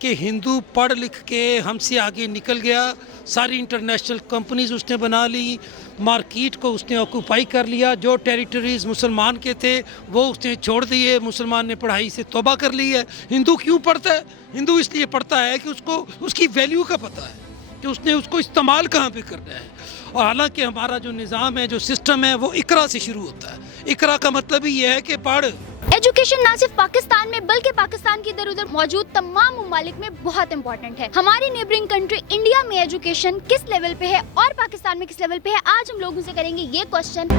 کہ ہندو پڑھ لکھ کے ہم سے آگے نکل گیا، ساری انٹرنیشنل کمپنیز اس نے بنا لی، مارکیٹ کو اس نے آکوپائی کر لیا، جو ٹیریٹریز مسلمان کے تھے وہ اس نے چھوڑ دیے، مسلمان نے پڑھائی سے توبہ کر لی ہے۔ ہندو کیوں پڑھتا ہے؟ ہندو اس لیے پڑھتا ہے کہ اس کو اس کی ویلیو کا پتہ ہے کہ اس نے اس کو استعمال کہاں پہ کرنا ہے۔ اور حالانکہ ہمارا جو نظام ہے، جو سسٹم ہے، وہ اقرا سے شروع ہوتا ہے۔ اقرا کا مطلب ہی یہ ہے کہ پڑھ۔ ایجوکیشن نہ صرف پاکستان میں بلکہ پاکستان کے ادھر ادھر موجود تمام ممالک میں بہت امپورٹنٹ ہے۔ ہماری نیبرنگ کنٹری انڈیا میں ایجوکیشن کس لیول پہ ہے اور پاکستان میں کس لیول پہ ہے، آج ہم لوگوں سے کریں گے یہ کوسچن۔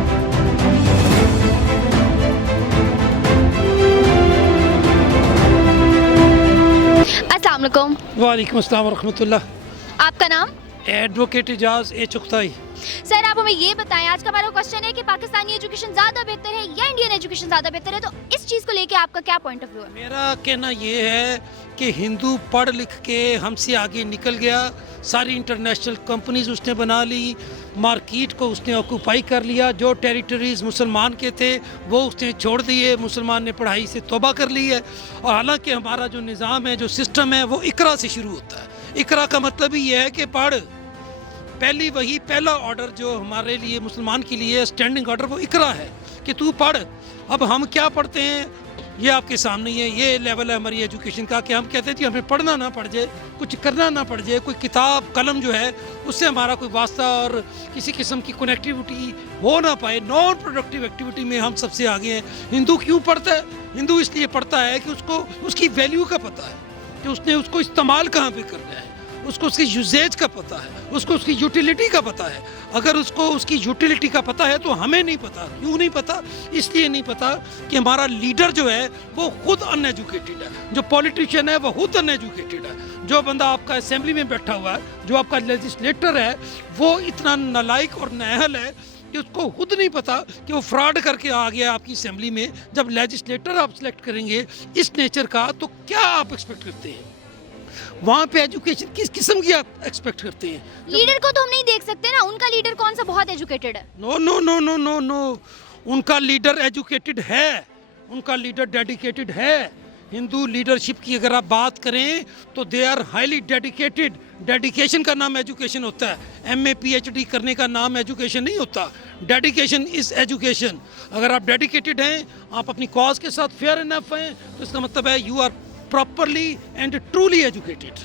السلام علیکم۔ وعلیکم السلام ورحمۃ اللہ۔ آپ کا نام؟ ایڈوکیٹ اعجاز چغتائی۔ سر آپ ہمیں یہ بتائیں، آج کا ہمارا کوسچن ہے کہ پاکستانی ایجوکیشن زیادہ بہتر ہے یا انڈین ایجوکیشن زیادہ بہتر ہے، تو اس چیز کو لے کے آپ کا کیا پوائنٹ آف ویو ہے؟ میرا کہنا یہ ہے کہ ہندو پڑھ لکھ کے ہم سے آگے نکل گیا، ساری انٹرنیشنل کمپنیز اس نے بنا لی، مارکیٹ کو اس نے آکوپائی کر لیا، جو ٹیریٹریز مسلمان کے تھے وہ اس نے چھوڑ دیے، مسلمان نے پڑھائی سے توبہ کر لی ہے۔ اور حالانکہ ہمارا جو نظام ہے، جو سسٹم ہے، وہ اقرا سے شروع ہوتا ہے۔ اقرا کا مطلب ہی یہ ہے کہ پڑھ۔ پہلی وہی پہلا آرڈر جو ہمارے لیے مسلمان کے لیے اسٹینڈنگ آرڈر، وہ اقرا ہے کہ تو پڑھ۔ اب ہم کیا پڑھتے ہیں یہ آپ کے سامنے ہے، یہ لیول ہے ہماری ایجوکیشن کا کہ ہم کہتے ہیں کہ ہمیں پڑھنا نہ پڑ جائے، کچھ کرنا نہ پڑ جائے، کوئی کتاب قلم جو ہے اس سے ہمارا کوئی واسطہ اور کسی قسم کی کنیکٹیوٹی ہو نہ پائے۔ نان پروڈکٹیو ایکٹیویٹی میں ہم سب سے آگے ہیں۔ ہندو کیوں پڑھتا ہے؟ ہندو اس لیے پڑھتا ہے کہ اس کو اس کی ویلیو کا پتہ ہے کہ اس نے اس کو استعمال کہاں پہ کرنا ہے، اس کو اس کی یوزیج کا پتہ ہے، اس کو اس کی یوٹیلیٹی کا پتہ ہے۔ اگر اس کو اس کی یوٹیلیٹی کا پتہ ہے تو ہمیں نہیں پتہ۔ کیوں نہیں پتہ؟ اس لیے نہیں پتہ کہ ہمارا لیڈر جو ہے وہ خود ان ایجوکیٹڈ ہے، جو پولیٹیشین ہے وہ خود ان ایجوکیٹڈ ہے، جو بندہ آپ کا اسمبلی میں بیٹھا ہوا ہے، جو آپ کا لیجسلیٹر ہے، وہ اتنا نالائق اور نااہل ہے کہ اس کو خود نہیں پتہ کہ وہ فراڈ کر کے آ گیا آپ کی اسمبلی میں۔ جب لیجسلیٹر آپ سلیکٹ کریں گے اس نیچر کا، تو کیا آپ ایکسپیکٹ کرتے ہیں؟ وہاں پہ ایجوکیشن کس قسم کی آپ ایکسپیکٹ کرتے ہیں؟ لیڈر کو تو ہم نہیں دیکھ سکتے نا، ان کا لیڈر کون سا بہت ایجوکیٹڈ ہے؟ نو نو نو نو نو نو، ان کا لیڈر ایجوکیٹڈ ہے، ان کا لیڈر ڈیڈیکیٹڈ ہے۔ ہندو لیڈرشپ کی اگر آپ بات کریں تو they are highly dedicated. Dedication کا نام ایجوکیشن ہوتا ہے، M A P H D کرنے کا نام ایجوکیشن نہیں ہوتا۔ Dedication is education. اگر آپ ڈیڈیکیٹڈ ہیں، آپ اپنی کاز کے ساتھ فیئر انف ہیں، تو اس کا مطلب ہے you are properly and truly educated.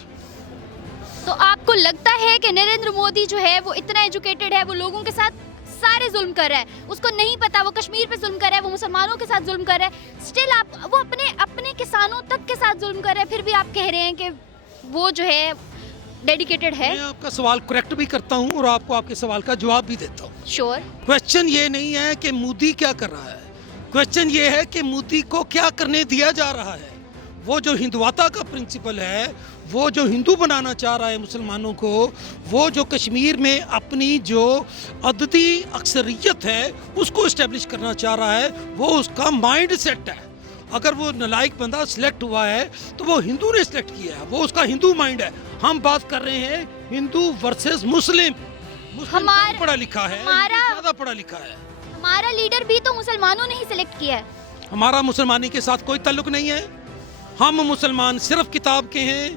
تو آپ کو لگتا ہے کہ نریندر مودی جو ہے وہ اتنا ایجوکیٹڈ ہے، وہ لوگوں کے ساتھ سارے ظلم کر رہا ہے، اس کو نہیں پتا وہ کشمیر پہ ظلم کر رہا ہے، وہ مسلمانوں کے ساتھ ظلم کر رہا ہے، اسٹل آپ وہ اپنے کسانوں تک کے ساتھ ظلم کر رہا ہے، پھر بھی آپ کہہ رہے ہیں کہ وہ جو ہے ڈیڈیکیٹڈ ہے؟ میں آپ کا سوال کریکٹ بھی کرتا ہوں اور آپ کو آپ کے سوال کا جواب بھی دیتا ہوں۔ شور۔ کویسچن یہ نہیں ہے کہ مودی کیا کر رہا ہے، کویسچن یہ ہے کہ مودی کو کیا کرنے دیا جا رہا ہے۔ وہ جو ہندواتا کا پرنسپل ہے، وہ جو ہندو بنانا چاہ رہا ہے مسلمانوں کو، وہ جو کشمیر میں اپنی جو عددی اکثریت ہے اس کو اسٹیبلش کرنا چاہ رہا ہے، وہ اس کا مائنڈ سیٹ ہے۔ اگر وہ نالائق بندہ سلیکٹ ہوا ہے تو وہ ہندو نے سلیکٹ کیا ہے، وہ اس کا ہندو مائنڈ ہے۔ ہم بات کر رہے ہیں ہندو ورسز مسلم۔ مسلم کم پڑھا لکھا ہے، زیادہ پڑھا لکھا ہے۔ ہمارا لیڈر بھی تو مسلمانوں نے ہی سلیکٹ کیا ہے۔ ہمارا مسلمانی کے ساتھ کوئی تعلق نہیں ہے۔ ہم مسلمان صرف کتاب کے ہیں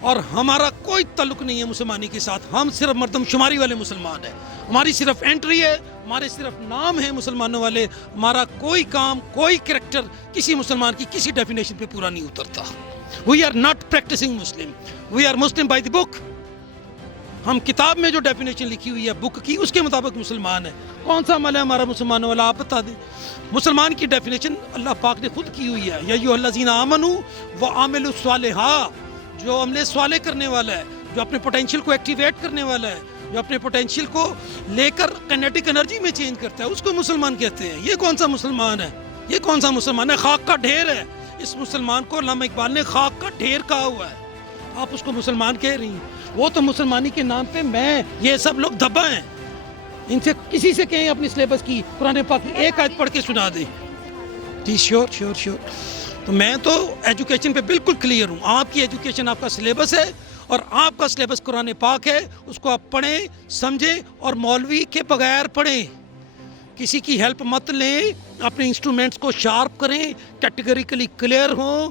اور ہمارا کوئی تعلق نہیں ہے مسلمانی کے ساتھ۔ ہم صرف مردم شماری والے مسلمان ہیں، ہماری صرف انٹری ہے، ہمارے صرف نام ہیں مسلمانوں والے۔ ہمارا کوئی کام، کوئی کریکٹر کسی مسلمان کی کسی ڈیفینیشن پہ پورا نہیں اترتا۔ We are not practising Muslim, we are Muslim by the book. ہم کتاب میں جو ڈیفینیشن لکھی ہوئی ہے بک کی، اس کے مطابق مسلمان ہے۔ کون سا عمل ہے ہمارا مسلمانوں والا، آپ بتا دیں۔ مسلمان کی ڈیفینیشن اللہ پاک نے خود کی ہوئی ہے، یا ایھا الذین آمنوا وعملوا الصالحات، جو عمل صالح کرنے والا ہے، جو اپنے پوٹینشیل کو ایکٹیویٹ کرنے والا ہے، جو اپنے پوٹینشیل کو لے کر کائنیٹک انرجی میں چینج کرتا ہے، اس کو مسلمان کہتے ہیں۔ یہ کون سا مسلمان ہے؟ یہ کون سا مسلمان ہے؟ خاک کا ڈھیر ہے۔ اس مسلمان کو علامہ اقبال نے خاک کا ڈھیر کہا ہوا ہے، آپ اس کو مسلمان کہہ رہی ہیں۔ وہ تو مسلمانی کے نام پہ میں یہ سب لوگ دبا ہیں۔ ان سے کسی سے کہیں اپنی سلیبس کی قرآن پاک کی ایک آیت پڑھ کے سنا دیں۔ جی شیور شیور شیور۔ تو میں تو ایجوکیشن پہ بالکل کلیئر ہوں۔ آپ کی ایجوکیشن آپ کا سلیبس ہے اور آپ کا سلیبس قرآن پاک ہے، اس کو آپ پڑھیں، سمجھیں اور مولوی کے بغیر پڑھیں۔ کسی کی ہیلپ مت لیں، اپنے انسٹرومنٹس کو شارپ کریں، کیٹیگریکلی کلیئر ہوں،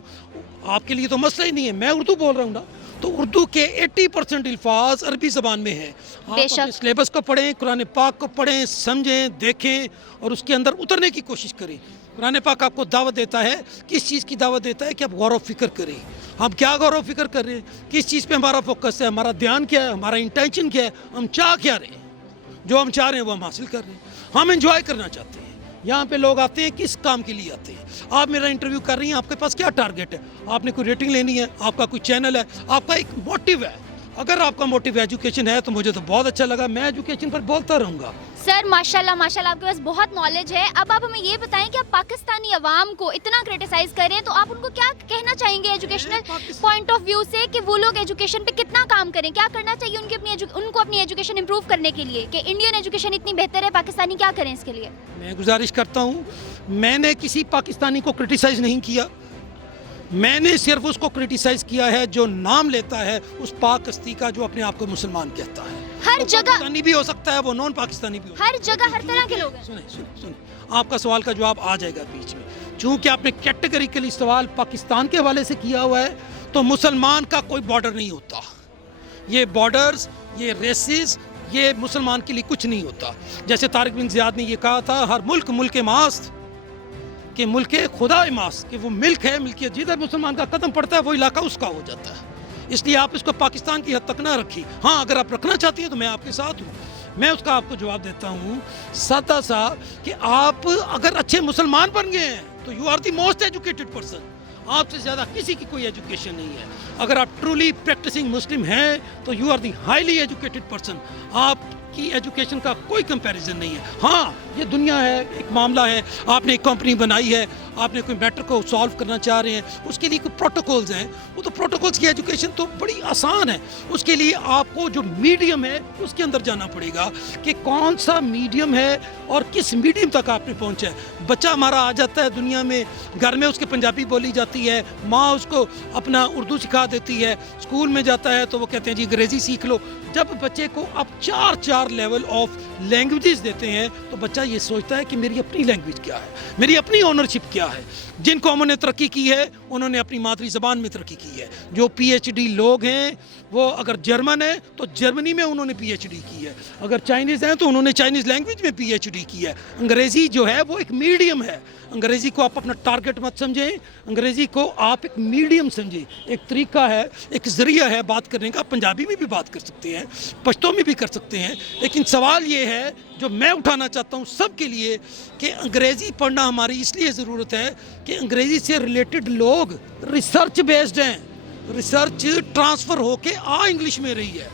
آپ کے لیے تو مسئلہ ہی نہیں ہے, میں اردو بول رہا ہوں نا, تو اردو کے 80% الفاظ عربی زبان میں ہیں. آپ بے شک. اپنے سلیبس کو پڑھیں, قرآن پاک کو پڑھیں, سمجھیں, دیکھیں اور اس کے اندر اترنے کی کوشش کریں. قرآن پاک آپ کو دعوت دیتا ہے, کس چیز کی دعوت دیتا ہے کہ آپ غور و فکر کریں. ہم کیا غور و فکر کر رہے ہیں, کس چیز پہ ہمارا فوکس ہے, ہمارا دھیان کیا ہے, ہمارا انٹینشن کیا ہے, ہم چاہ کیا رہے ہیں. جو ہم چاہ رہے ہیں وہ ہم حاصل کر رہے ہیں. ہم انجوائے کرنا چاہتے ہیں. یہاں پہ لوگ آتے ہیں کس کام کے لیے آتے ہیں. آپ میرا انٹرویو کر رہی ہیں, آپ کے پاس کیا ٹارگیٹ ہے, آپ نے کوئی ریٹنگ لینی ہے, آپ کا کوئی چینل ہے, آپ کا ایک موٹیو ہے. اگر آپ کا موٹیو ایجوکیشن ہے تو مجھے تو بہت اچھا لگا, میں ایجوکیشن پر بولتا رہوں گا. سر ماشاءاللہ ماشاءاللہ آپ کے پاس بہت نالج ہے. اب آپ ہمیں یہ بتائیں کہ آپ پاکستانی عوام کو اتنا کرٹیسائز کر رہے ہیں تو آپ ان کو کیا کہنا چاہیں گے ایجوکیشنل پوائنٹ آف ویو سے کہ وہ لوگ ایجوکیشن پہ کتنا کام کریں, کیا کرنا چاہیے ان کو اپنی ایجوکیشن امپروو کرنے کے لیے, کہ انڈین ایجوکیشن اتنی بہتر ہے, پاکستانی کیا کریں اس کے لیے؟ میں گزارش کرتا ہوں, میں نے کسی پاکستانی کو کرٹیسائز نہیں کیا, میں نے صرف اس کو کرٹیسائز کیا ہے جو نام لیتا ہے اس پاک ہستی کا جو اپنے آپ کو مسلمان کہتا ہے. ہر وہ جگہ پاکستانی بھی ہو سکتا ہے, وہ نان پاکستانی بھی ہو سکتا ہے. ہر جگہ ہر طرح کے لوگ ہیں. سنیں, آپ کا سوال کا جواب آ جائے گا بیچ میں. چونکہ آپ نے کیٹیگریکلی سوال پاکستان کے حوالے سے کیا ہوا ہے, تو مسلمان کا کوئی بارڈر نہیں ہوتا. یہ بارڈرز, یہ ریسز, یہ مسلمان کے لیے کچھ نہیں ہوتا. جیسے طارق بن زیاد نے یہ کہا تھا, ہر ملک ماست, کہ ملک خدا ماست, کہ وہ ملک ہے, ملکیت جدھر مسلمان کا قدم پڑتا ہے وہ علاقہ اس کا ہو جاتا ہے. اس لیے آپ اس کو پاکستان کی حد تک نہ رکھیں. ہاں اگر آپ رکھنا چاہتی ہیں تو میں آپ کے ساتھ ہوں. میں اس کا آپ کو جواب دیتا ہوں سادہ سا, کہ آپ اگر اچھے مسلمان بن گئے ہیں تو you are the most educated person. آپ سے زیادہ کسی کی کوئی ایجوکیشن نہیں ہے. اگر آپ ٹرولی پریکٹسنگ مسلم ہیں تو you are the highly educated person. آپ کی ایجوکیشن کا کوئی کمپیریزن نہیں ہے. ہاں یہ دنیا ہے, ایک معاملہ ہے, آپ نے ایک کمپنی بنائی ہے, آپ نے کوئی میٹر کو سالو کرنا چاہ رہے ہیں, اس کے لیے کوئی پروٹوکولز ہیں, وہ تو پروٹوکولز کی ایجوکیشن تو بڑی آسان ہے. اس کے لیے آپ کو جو میڈیم ہے اس کے اندر جانا پڑے گا کہ کون سا میڈیم ہے اور کس میڈیم تک آپ نے پہنچا ہے. بچہ ہمارا آ جاتا ہے دنیا میں, گھر میں اس کے پنجابی بولی جاتی ہے, ماں اس کو اپنا اردو سکھا دیتی ہے, اسکول میں جاتا ہے تو وہ کہتے ہیں جی انگریزی سیکھ لو. جب بچے کو اب چار لیول آف لینگویجز دیتے ہیں تو بچہ یہ سوچتا ہے کہ میری اپنی لینگویج کیا ہے, میری اپنی اونرشپ کیا ہے. جن قوموں نے ترقی کی ہے انہوں نے اپنی مادری زبان میں ترقی کی ہے. جو پی ایچ ڈی لوگ ہیں وہ اگر جرمن ہے تو جرمنی میں انہوں نے پی ایچ ڈی کی ہے, اگر چائنیز ہیں تو انہوں نے چائنیز لینگویج میں پی ایچ ڈی کی ہے. انگریزی جو ہے وہ ایک میڈیم ہے. انگریزی کو آپ اپنا ٹارگٹ مت سمجھیں, انگریزی کو آپ ایک میڈیم سمجھیں, ایک طریقہ ہے, ایک ذریعہ ہے بات کرنے کا. پنجابی میں بھی بات کر سکتے ہیں, پشتو میں بھی کر سکتے ہیں, لیکن سوال یہ ہے جو میں اٹھانا چاہتا ہوں سب کے لیے کہ انگریزی پڑھنا ہماری اس لیے ضرورت ہے کہ انگریزی سے ریلیٹڈ لوگ ریسرچ بیسڈ ہیں. ریسرچ ٹرانسفر ہو کے انگلش میں رہی ہے.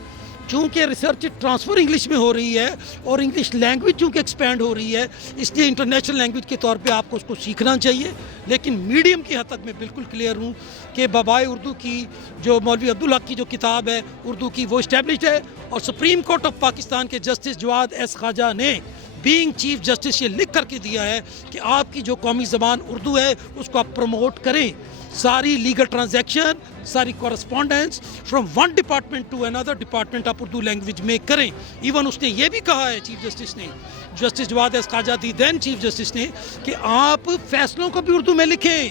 چونکہ ریسرچ ٹرانسفر انگلش میں ہو رہی ہے اور انگلش لینگویج چونکہ ایکسپینڈ ہو رہی ہے, اس لیے انٹرنیشنل لینگویج کے طور پہ آپ کو اس کو سیکھنا چاہیے. لیکن میڈیم کی حد تک میں بالکل کلیئر ہوں کہ بابائے اردو کی جو مولوی عبدالحق کی جو کتاب ہے اردو کی وہ اسٹیبلشڈ ہے, اور سپریم کورٹ آف پاکستان کے جسٹس جواد ایس خواجہ نے بینگ چیف جسٹس یہ لکھ کر کے دیا ہے کہ آپ کی جو قومی زبان اردو ہے اس کو آپ پروموٹ کریں. ساری لیگل ٹرانزیکشن, ساری correspondence from one department to another department آپ اردو لینگویج میں کریں. ایون اس نے یہ بھی کہا ہے چیف جسٹس نے, جسٹس جواد ایس خواجہ دی دین چیف جسٹس نے, کہ آپ فیصلوں کو بھی اردو میں لکھیں.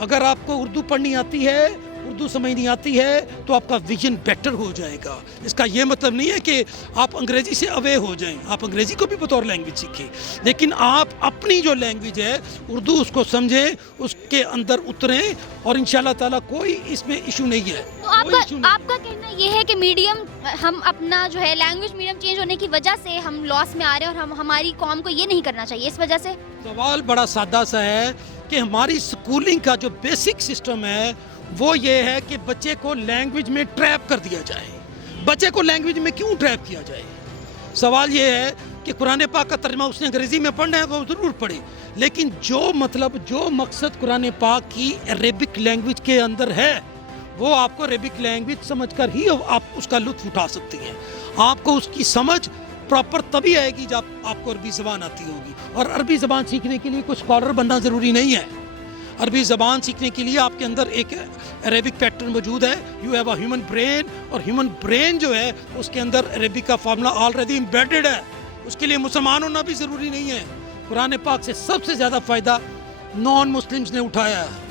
اگر آپ کو اردو پڑھنی آتی ہے, اردو سمجھنی آتی ہے تو آپ کا ویژن بیٹر ہو جائے گا. اس کا یہ مطلب نہیں ہے کہ آپ انگریزی سے اوے ہو جائیں, آپ انگریزی کو بھی بطور لینگویج سیکھیں, لیکن آپ اپنی جو لینگویج ہے اردو اس کو سمجھیں, اس کے اندر اتریں, اور انشاءاللہ تعالیٰ کوئی اس میں ایشو نہیں ہے. تو آپ کا کہنا یہ ہے کہ میڈیم, ہم اپنا جو ہے لینگویج میڈیم چینج ہونے کی وجہ سے ہم لاس میں آ رہے ہیں, اور ہماری قوم کو یہ نہیں کرنا چاہیے اس وجہ سے؟ سوال بڑا سادہ سا ہے کہ ہماری سکولنگ کا جو بیسک سسٹم ہے وہ یہ ہے کہ بچے کو لینگویج میں ٹریپ کر دیا جائے. بچے کو لینگویج میں کیوں ٹریپ کیا جائے؟ سوال یہ ہے کہ قرآن پاک کا ترجمہ اس نے انگریزی میں پڑھنا ہے وہ ضرور پڑھے, لیکن جو مقصد قرآن پاک کی عربک لینگویج کے اندر ہے وہ آپ کو عربک لینگویج سمجھ کر ہی آپ اس کا لطف اٹھا سکتی ہیں. آپ کو اس کی سمجھ پراپر تبھی آئے گی جب آپ کو عربی زبان آتی ہوگی. اور عربی زبان سیکھنے کے لیے کوئی اسکالر بننا ضروری نہیں ہے. عربی زبان سیکھنے کے لیے آپ کے اندر ایک عربک پیٹرن موجود ہے. You have a human brain, اور ہیومن برین جو ہے اس کے اندر عربک کا فارمولا آلریڈی امبیڈڈ ہے. اس کے لیے مسلمان ہونا بھی ضروری نہیں ہے. قرآن پاک سے سب سے زیادہ فائدہ نان مسلمز نے اٹھایا ہے.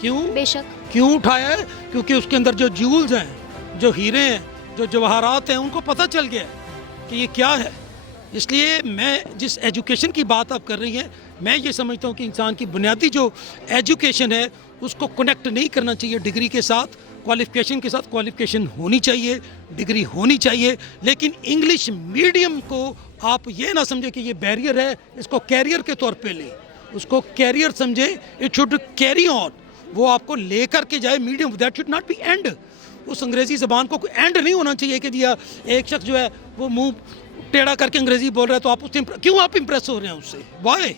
کیوں؟ بے شک کیوں اٹھایا ہے؟ کیونکہ اس کے اندر جو جیولز ہیں، جو ہیرے ہیں، جو جواہرات ہیں، ان کو پتہ چل گیا ہے کہ یہ کیا ہے۔ اس لیے میں جس ایجوکیشن کی بات آپ کر رہی ہیں، میں یہ سمجھتا ہوں کہ انسان کی بنیادی جو ایجوکیشن ہے اس کو کنیکٹ نہیں کرنا چاہیے ڈگری کے ساتھ، کوالیفکیشن کے ساتھ۔ کوالیفکیشن ہونی چاہیے، ڈگری ہونی چاہیے، لیکن انگلش میڈیم کو آپ یہ نہ سمجھیں کہ یہ بیریئر ہے، اس کو کیریئر کے طور پہ لیں، اس کو کیریئر سمجھے، اٹ شوڈ کیری آن، وہ آپ کو لے کر کے جائے medium, that should not be end. اس انگریزی زبان کو کوئی اینڈ نہیں ہونا چاہیے کہ دیا ایک شخص جو ہے وہ منہ ٹیڑھا کر کے انگریزی بول رہا ہے تو آپ اس سے کیوں آپ امپریس ہو رہے ہیں اس سے؟ وائی؟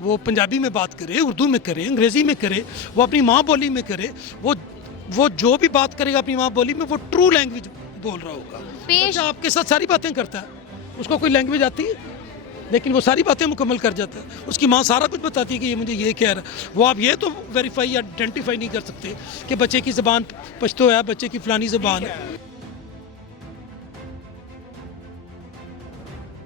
وہ پنجابی میں بات کرے، اردو میں کرے، انگریزی میں کرے، وہ اپنی ماں بولی میں کرے، وہ جو بھی بات کرے گا اپنی ماں بولی میں وہ ٹرو لینگویج بول رہا ہوگا۔ بچہ آپ کے ساتھ ساری باتیں کرتا ہے، اس کو کوئی لینگویج آتی ہے لیکن وہ ساری باتیں مکمل کر جاتا ہے، اس کی ماں سارا کچھ بتاتی ہے کہ یہ مجھے یہ کہہ رہا ہے۔ وہ آپ یہ تو ویریفائی یا آئیڈینٹیفائی نہیں کر سکتے کہ بچے کی زبان پشتو ہے، بچے کی فلانی زبان ہے۔